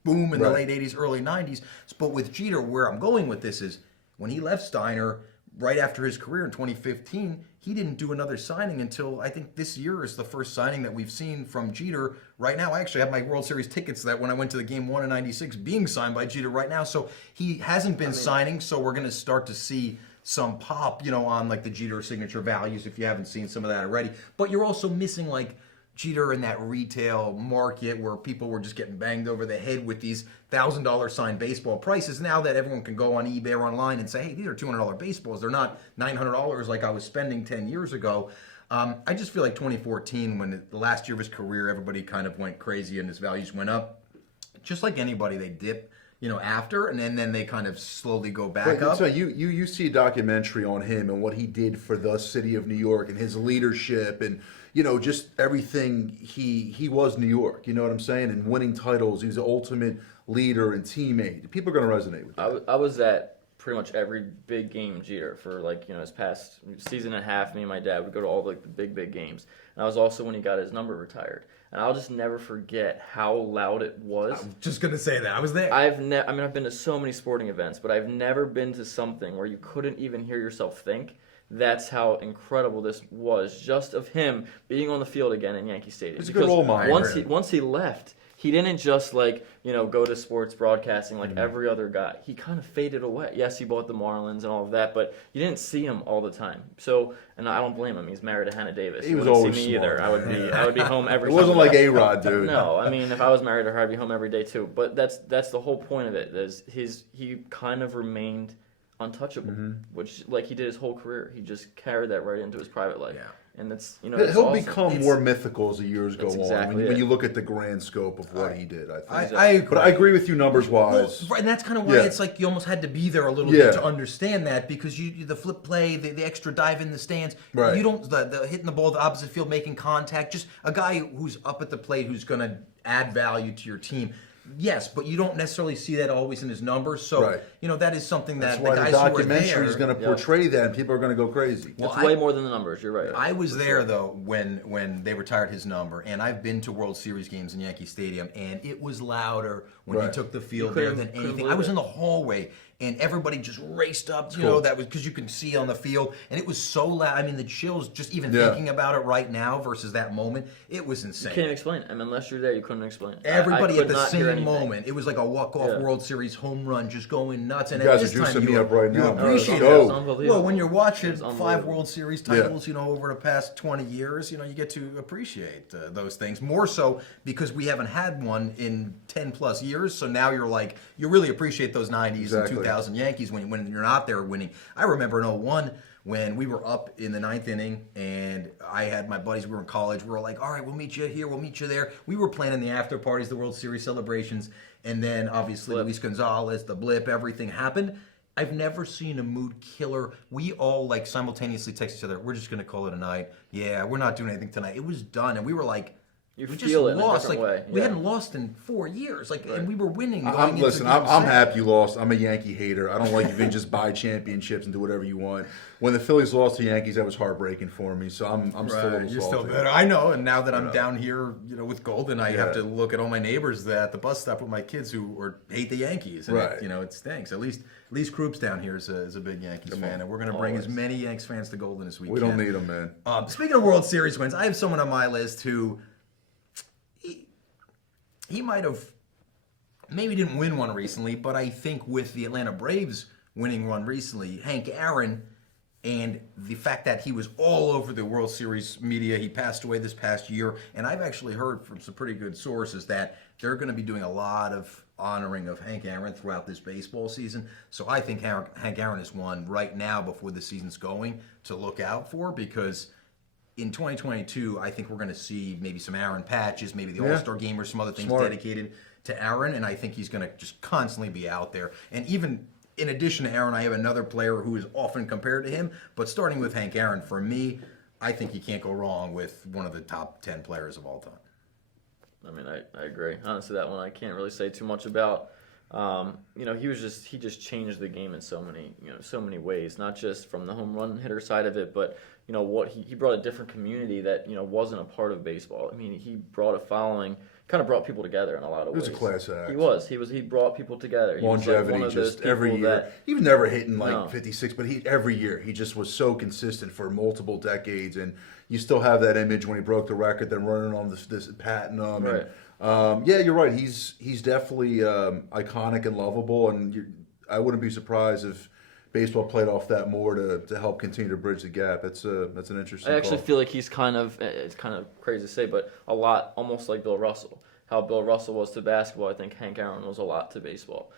boom in the late 80s, early 90s. But with Jeter, where I'm going with this is when he left Steiner right after his career in 2015, he didn't do another signing until I think this year is the first signing that we've seen from Jeter right now. I actually have my World Series tickets that when I went to the game 1 in 96 being signed by Jeter right now. So he hasn't been signing, so we're going to start to see some pop, on like the Jeter signature values if you haven't seen some of that already. But you're also missing like Jeter in that retail market where people were just getting banged over the head with these $1,000 signed baseball prices. Now that everyone can go on eBay or online and say, hey, these are $200 baseballs. They're not $900 like I was spending 10 years ago. I just feel like 2014, when the last year of his career, everybody kind of went crazy and his values went up. Just like anybody, they dip, after, and then they kind of slowly go back up. So you see a documentary on him and what he did for the city of New York and his leadership and just everything. He was New York, you know what I'm saying? And winning titles, he was the ultimate leader and teammate. People are going to resonate with that. I was at pretty much every big game Jeter for his past season and a half. Me and my dad would go to all the big games. And I was also when he got his number retired. And I'll just never forget how loud it was. I'm just going to say that. I was there. I've been to so many sporting events, but I've never been to something where you couldn't even hear yourself think. That's how incredible this was, just of him being on the field again in Yankee Stadium. It's a good role model. Once he left, he didn't just go to sports broadcasting like every other guy. He kind of faded away. Yes, he bought the Marlins and all of that, but you didn't see him all the time. So, and I don't blame him. He's married to Hannah Davis. He was always see me smart. either. I would be home every. It wasn't like day. A-Rod, dude. No, I mean if I was married to her, I'd be home every day too. But that's the whole point of it. Is he kind of remained untouchable, which like he did his whole career. He just carried that right into his private life. Yeah. And that's he'll awesome. become more mythical as the years go on. When you look at the grand scope of what he did, I think. I agree. But I agree with you numbers wise. Well, and that's kind of why it's like you almost had to be there a little bit to understand that, because the flip play, the extra dive in the stands, you don't the hitting the ball the opposite field, making contact, just a guy who's up at the plate who's going to add value to your team. Yes, but you don't necessarily see that always in his numbers. So, that is something that the guys documentary is going to portray that, and people are going to go crazy. Well, it's way more than the numbers. You're right. I was there, though, when they retired his number, and I've been to World Series games in Yankee Stadium, and it was louder when he Right. took the field couldn't- there than couldn't anything. believe I was it. in the hallway and everybody just raced up, you Cool. know, that was because you can see on the field, and it was so loud. I mean, the chills just even Yeah. thinking about it right now versus that moment, it was insane. You can't explain it. I mean, unless you're there, you couldn't explain it. I Everybody could at the not hear same anything. moment, it was like a walk-off Yeah. World Series home run, just going nuts. And You guys at this are juicing time, me up right you now. appreciate Let's it. go. It's unbelievable. Well, when you're watching It's 5 unbelievable. World Series titles, you know, over the past 20 years, you know, you get to appreciate those things more so because we haven't had one in 10 plus years. So now you're like, you really appreciate those 90s Exactly. and 2000 Yankees when you're not there winning. I remember in 01 when we were up in the 9th inning and I had my buddies, we were in college, we were like, all right, we'll meet you here, we'll meet you there. We were planning the after parties, the World Series celebrations, and then obviously Blip. Luis Gonzalez, the blip, everything happened. I've never seen a mood killer. We all like simultaneously text each other, we're just gonna call it a night. Yeah, we're not doing anything tonight. It was done, and we were like, You we feel it just in a lost. different Like way, we yeah. hadn't lost in 4 years. Like, Right. and we were winning. going I'm, into listen, Game I'm 7. happy you lost. I'm a Yankee hater. I don't like you can just buy championships and do whatever you want. When the Phillies lost to the Yankees, that was heartbreaking for me. So I'm still a little You're salty. still bitter. I know, and now that I'm down here, you know, with Goldin, I have Yeah. to look at all my neighbors at the bus stop with my kids who hate the Yankees, and Right. it, you know, it stinks. At least Krupa's down here is a big Yankees Come fan, on. and we're going to bring as Always. many Yanks fans to Goldin as we We can. don't need them, man. Speaking of World Series wins, I have someone on my list who he might have maybe didn't win one recently, but I think with the Atlanta Braves winning one recently, Hank Aaron, and the fact that he was all over the World Series media, he passed away this past year, and I've actually heard from some pretty good sources that they're going to be doing a lot of honoring of Hank Aaron throughout this baseball season. So I think Hank Aaron is one right now before the season's going to look out for, because in 2022, I think we're going to see maybe some Aaron patches, maybe the Yeah. All-Star game or some other things Smart. dedicated to Aaron, and I think he's going to just constantly be out there. And even in addition to Aaron, I have another player who is often compared to him, but starting with Hank Aaron, for me, I think you can't go wrong with one of the top 10 players of all time. I mean, I agree. Honestly, that one I can't really say too much about. You know, he just changed the game in so many ways. Not just from the home run hitter side of it, but you know what he brought a different community that wasn't a part of baseball. I mean, he brought a following, kind of brought people together in a lot of ways. He was a class act. He brought people together. He was, like, Longevity, one of those just every people year. that- He was never hitting like No. 56, but every year he just was so consistent for multiple decades. And you still have that image when he broke the record, then running on this patting him. Right. And, yeah, you're right. He's definitely iconic and lovable, and I wouldn't be surprised if baseball played off that more to help continue to bridge the gap. That's an interesting. I actually call. feel like he's it's kind of crazy to say, but a lot, almost like Bill Russell. How Bill Russell was to basketball, I think Hank Aaron was a lot to baseball.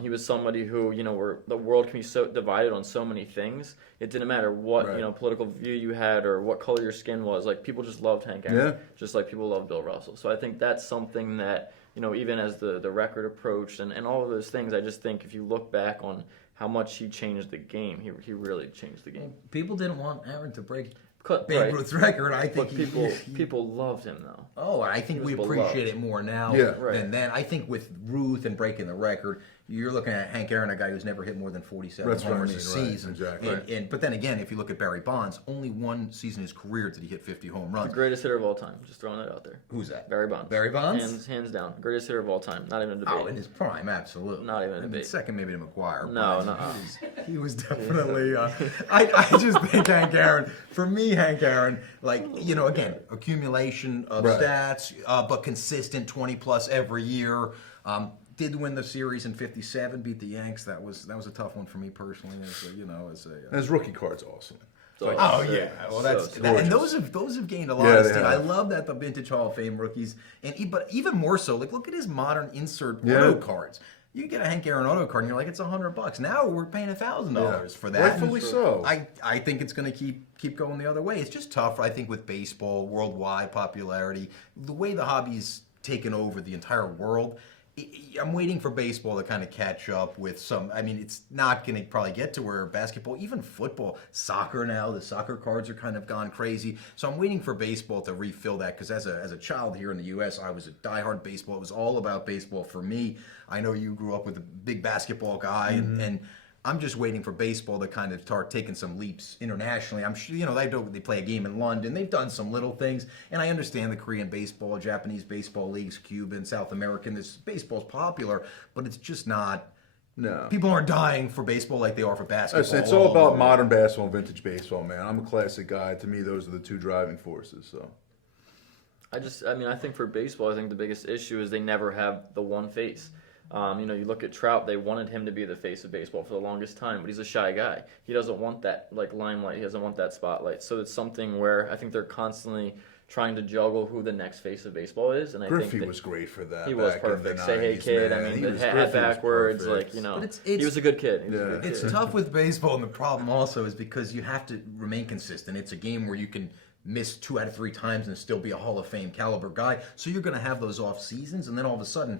He was somebody who, where the world can be so divided on so many things. It didn't matter what, Right. political view you had or what color your skin was. Like, people just loved Hank Aaron, Yeah. just like people love Bill Russell. So I think that's something that, even as the record approached and all of those things, I just think if you look back on how much he changed the game, he really changed the game. People didn't want Aaron to break Cut, Babe right. Ruth's record. I think But people loved him, though. Oh, I think He we was appreciate beloved. it more now Yeah. Right. than then. I think with Ruth and breaking the record, you're looking at Hank Aaron, a guy who's never hit more than 47 That's what I homers mean, a right, season. exactly. But then again, if you look at Barry Bonds, only one season in his career did he hit 50 home The runs. greatest hitter of all time. Just throwing that out there. Who's that? Barry Bonds. Barry Bonds? Hands down. Greatest hitter of all time. Not even a debate. Oh, in his prime, absolutely. Not even a I mean, debate. second maybe to McGuire. No, but no. He was definitely. I just think Hank Aaron. For me, Hank Aaron, like again, accumulation of Right. stats, but consistent 20 plus every year. Did win the series in '57, beat the Yanks. That was a tough one for me personally. And his rookie card's awesome. So, Oh yeah, well that's so and gorgeous. those have gained a lot Yeah, of they steam. I have. love that the vintage Hall of Fame rookies, but even more so, like look at his modern insert Yeah. auto cards. You get a Hank Aaron auto card, and you're like, it's $100. Now we're paying $1,000 for that. Rightfully And so. I think it's going to keep going the other way. It's just tough, I think, with baseball, worldwide popularity, the way the hobby's taken over the entire world. I'm waiting for baseball to kind of catch up with some. I mean, it's not going to probably get to where basketball, even football, soccer now, the soccer cards are kind of gone crazy. So I'm waiting for baseball to refill that because as a child here in the U.S., I was a diehard baseball. It was all about baseball for me. I know you grew up with a big basketball guy, and I'm just waiting for baseball to kind of start taking some leaps internationally. I'm sure, they play a game in London. They've done some little things, and I understand the Korean baseball, Japanese baseball leagues, Cuban, South American. This baseball's popular, but it's just not. No. People aren't dying for baseball like they are for basketball. It's all about modern basketball and vintage baseball, man. I'm a classic guy. To me, those are the two driving forces. So. I think for baseball, I think the biggest issue is they never have the one face. You look at Trout, they wanted him to be the face of baseball for the longest time, but he's a shy guy. He doesn't want that limelight. He doesn't want that spotlight. So it's something where I think they're constantly trying to juggle who the next face of baseball is. And I Griffey think was great for that. He was perfect. Say hey kid. Man. The hat backwards, he was a good kid. It's tough with baseball, and the problem also is because you have to remain consistent. It's a game where you can miss 2 out of 3 times and still be a Hall of Fame caliber guy. So you're going to have those off seasons, and then all of a sudden,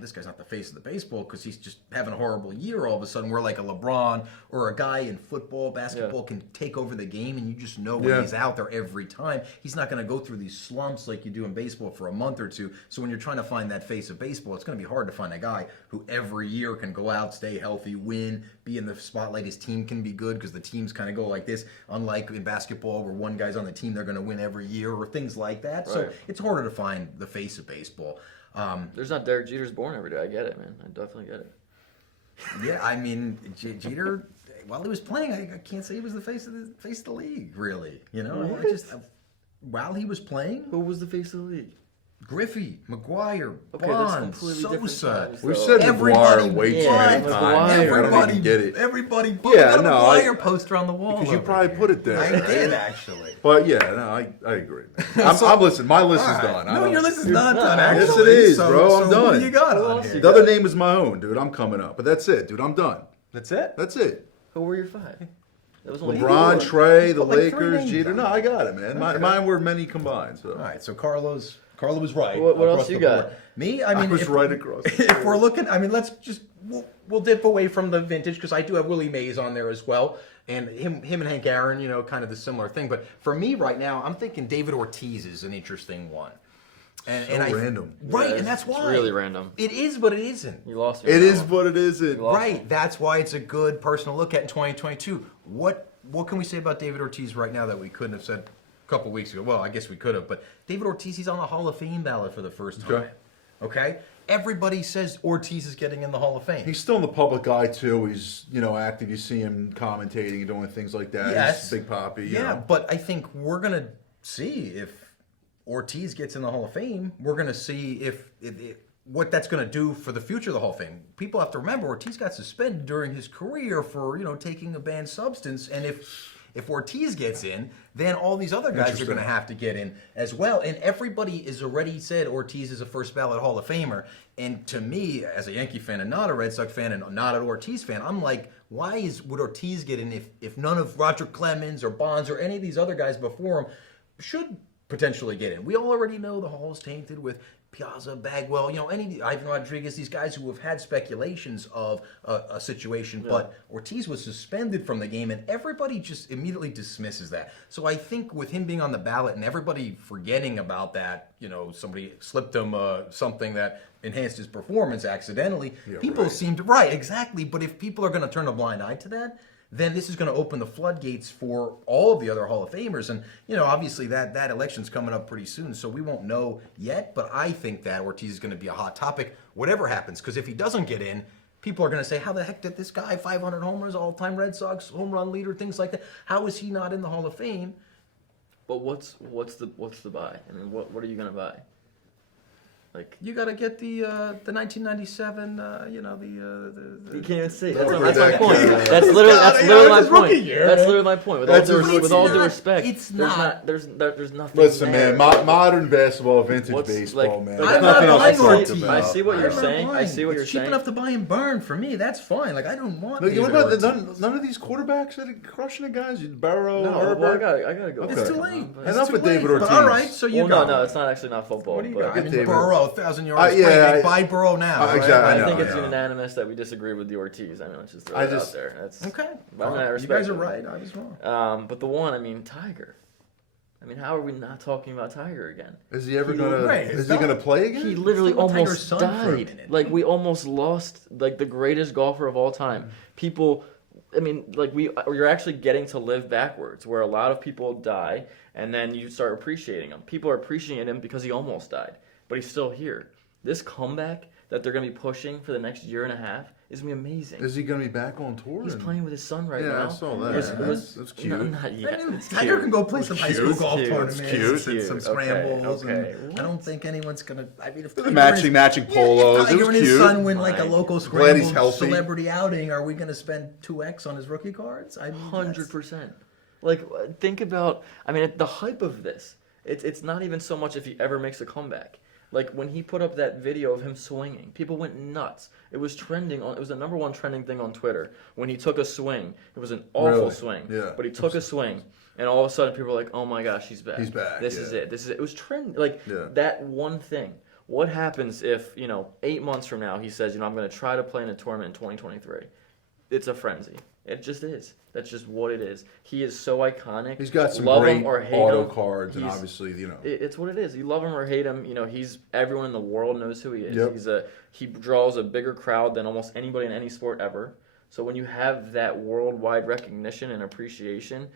this guy's not the face of the baseball because he's just having a horrible year all of a sudden. We're like a LeBron or a guy in football, basketball can take over the game, and you just know when he's out there every time. He's not going to go through these slumps like you do in baseball for a month or two. So when you're trying to find that face of baseball, it's going to be hard to find a guy who every year can go out, stay healthy, win, be in the spotlight. His team can be good because the teams kind of go like this, unlike in basketball where one guy's on the team, they're going to win every year or things like that. Right. So it's harder to find the face of baseball. There's not Derek Jeter's born every day. I get it, man. I definitely get it. Yeah, I mean, Jeter, while he was playing, I can't say he was the face of the league, really. While he was playing, who was the face of the league? Griffey, Mcguire, Okay, Bond, Sosa. We've said Mcguire way too many times. I don't even get it. Everybody put a Mcguire poster on the wall. Because you probably put it there. I did, actually. But I agree. I'm listening. My list is done. No, your list is not done, actually. Yes, it is, bro. I'm done. What do you got on here? The other name is my own, dude. I'm coming up. But that's it, dude. I'm done. That's it? That's it. Who were your 5? That was only LeBron, Trae, the like Lakers, Jeter. No, I got it, man. Mine were many combined. So. All right, so Carlo was right. What else you got? Me, I was right across. If we're looking, let's just we'll dip away from the vintage because I do have Willie Mays on there as well, and him and Hank Aaron, kind of the similar thing. But for me right now, I'm thinking David Ortiz is an interesting one. And random, right? Yeah, and that's why it's really random. It is, but it isn't. You lost. It is, but it isn't. Right. That's why it's a good person to look at in 2022. What can we say about David Ortiz right now that we couldn't have said couple weeks ago? Well, I guess we could have, but David Ortiz, he's on the Hall of Fame ballot for the first time. Okay? Everybody says Ortiz is getting in the Hall of Fame. He's still in the public eye too. He's active. You see him commentating and doing things like that. Yes. He's Big Papi. Yeah, but I think we're gonna see if Ortiz gets in the Hall of Fame. We're gonna see if what that's going to do for the future of the Hall of Fame. People have to remember Ortiz got suspended during his career for taking a banned substance, and if Ortiz gets in, then all these other guys are going to have to get in as well. And everybody has already said Ortiz is a first ballot Hall of Famer. And to me, as a Yankee fan and not a Red Sox fan and not an Ortiz fan, I'm like, would Ortiz get in if none of Roger Clemens or Bonds or any of these other guys before him should potentially get in? We all already know the Hall is tainted with Piazza, Bagwell, Ivan Rodriguez, these guys who have had speculations of a situation, but Ortiz was suspended from the game, and everybody just immediately dismisses that. So I think with him being on the ballot and everybody forgetting about that, somebody slipped him something that enhanced his performance accidentally, people seem to, right, exactly, but if people are going to turn a blind eye to that, then this is going to open the floodgates for all of the other Hall of Famers. And, obviously that election's coming up pretty soon, so we won't know yet. But I think that Ortiz is going to be a hot topic, whatever happens. Because if he doesn't get in, people are going to say, how the heck did this guy, 500 homers, all-time Red Sox home run leader, things like that, how is he not in the Hall of Fame? But what's the buy? What are you going to buy? Like, you got to get the 1997, you can't say. That's my point. That's literally my point. That's literally my point. With all due respect, it's not. There's nothing. Listen, there. man. Modern basketball, vintage baseball, man. I'm There's nothing else to not talk buying about. I see what you're saying. I see what you're cheap saying. enough to buy and burn for me. That's fine. Like I don't want. What about none of these quarterbacks that are crushing the guys? Barrow, Herbert. I gotta go. It's too late. Enough with David Ortiz. All right, so you go. No, it's not actually not football. What do you got? But Burrow, 1,000 yards. Buy Burrow now. Exactly. I think it's unanimous that we disagree with the Ortiz. Let's just throw it out there. That's okay. You guys are right. I was wrong. But the one, Tiger. I mean, how are we not talking about Tiger again? Is he ever gonna? Right, Is he gonna play again? He literally It's like Tiger's almost son for a died. minute. Like we almost lost like the greatest golfer of all time. People, I mean, like you're actually getting to live backwards, where a lot of people die, and then you start appreciating him. People are appreciating him because he almost died, but he's still here. This comeback that they're gonna be pushing for the next year and a half is gonna be amazing. Is he gonna be back on tour? He's playing with his son right Yeah, now. I saw that. That's cute. No, not yet. I mean, It's Tiger cute. can go play some high school It's golf cute. tournaments It's cute. and some It's scrambles. okay. And I don't think anyone's gonna. I mean, if The Tiger matching if polos. It Tiger was and his cute. son win like a Fine. local Glad he's scramble healthy. celebrity outing, are we gonna spend 2x on his rookie cards? I mean, 100%. Like, think about. I mean, the hype of this. It's not even so much if he ever makes a comeback. Like when he put up that video of him swinging, people went nuts. It was trending on. It was the #1 trending thing on Twitter. When he took a swing, it was an awful Really? swing. Yeah. But he took a swing, and all of a sudden people were like, "Oh my gosh, he's back. He's back, This yeah. is it. This is it." It was trend like Yeah. that one thing. What happens if 8 months from now he says, "I'm going to try to play in a tournament in 2023"? It's a frenzy. It just is. That's just what it is. He is so iconic. He's got some Love great him or hate auto him, cards, and he's- obviously, It's what it is. You love him or hate him. He's everyone in the world knows who he is. Yep. He draws a bigger crowd than almost anybody in any sport ever. So when you have that worldwide recognition and appreciation,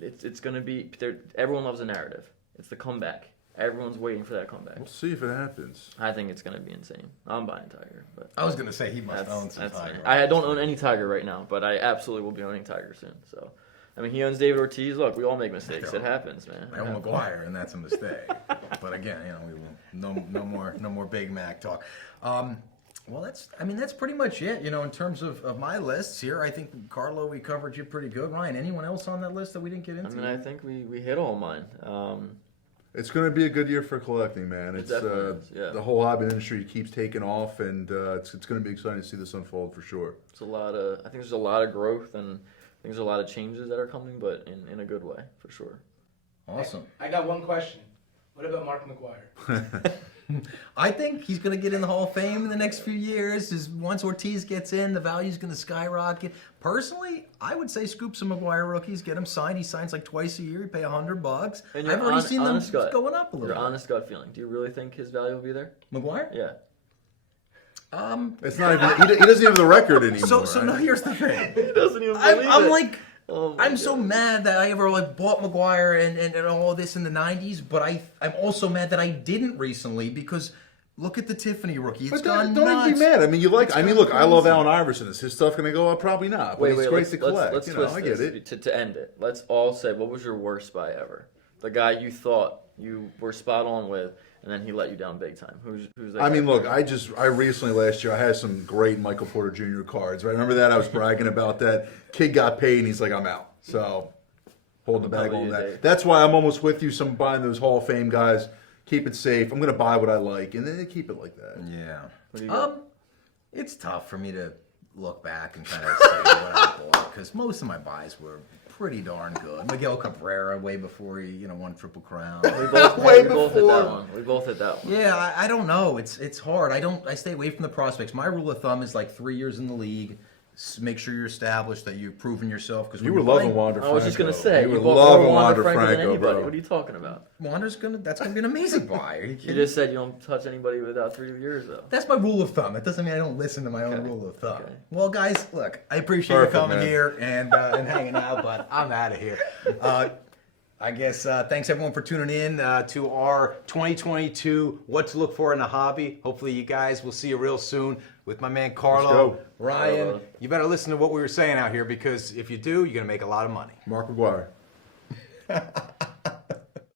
it's going to be there. Everyone loves a narrative. It's the comeback. Everyone's waiting for that comeback. we'll see if it happens. I think it's going to be insane. I'm buying Tiger, but I was gonna say he must own some that's Tiger. me. I don't own any Tiger right now, but I absolutely will be owning Tiger soon. So, I mean, he owns David Ortiz. Look, we all make mistakes. It happens, man. I own Mcguire, and that's a mistake. But again, we will no more Big Mac talk. Well, that's pretty much it. In terms of my lists here, I think Carlo, we covered you pretty good. Ryan, anyone else on that list that we didn't get into? I mean, I think we hit all mine. It's going to be a good year for collecting, man. It definitely is, yeah. The whole hobby industry keeps taking off, and it's going to be exciting to see this unfold for sure. It's I think there's a lot of growth, and I think there's a lot of changes that are coming, but in a good way, for sure. Awesome. I got one question. What about Mark Mcguire? I think he's going to get in the Hall of Fame in the next few years. Once Ortiz gets in, the value's going to skyrocket. Personally, I would say scoop some Mcguire rookies, get him signed. He signs like twice a year. You pay $100. And I've already seen them gut, going up a little Your bit. honest gut feeling. Do you really think his value will be there? Mcguire? Yeah. It's not even. He doesn't have the record anymore. So now here's the thing. He doesn't even I'm believe it. like, Oh my I'm so God. mad that I ever bought Mcguire and all this in the 90s, but I'm also mad that I didn't recently because look at the Tiffany rookie. It's But gone don't nuts. even be mad. I mean, look. I love Allen Iverson. Is his stuff going to go up? Probably not. But it's great to collect. Let's twist I get this it. to end it. Let's all say, what was your worst buy ever? The guy you thought you were spot on with, and then he let you down big time. Who's that? I guy? mean, look. I recently last year I had some great Michael Porter Jr. cards. Right? Remember that? I was bragging about that. Kid got paid, and he's like, I'm out. So holding the bag How about on you, that. Dave? That's why I'm almost with you. Some buying those Hall of Fame guys. Keep it safe. I'm going to buy what I like, and then they keep it like that. Yeah. What do you got? It's tough for me to look back and kind of say what I bought because most of my buys were pretty darn good. Miguel Cabrera way before he won Triple Crown. We both Way hit that before. one. We both hit that one. Yeah, I don't know. It's hard. I stay away from the prospects. My rule of thumb is like 3 years in the league. Make sure you're established, that you've proven yourself. Because You were loving Wander Franco. I was just gonna say, you you were bought loving more Wander Franco than Franco, anybody. bro. What are you talking about? Wander's that's gonna be an amazing buy. Are you You kidding? just said you don't touch anybody without 3 years, though. That's my rule of thumb. It doesn't mean I don't listen to my own Okay. rule of thumb. Okay. Well, guys, look, I appreciate Perfect, you coming man. here and hanging out, but I'm out of here. I guess thanks everyone for tuning in to our 2022 What to Look For in a Hobby. Hopefully you guys will see you real soon with my man Carlo. go. Ryan, Carlo. you better listen to what we were saying out here because if you do, you're going to make a lot of money. Mark McGuire.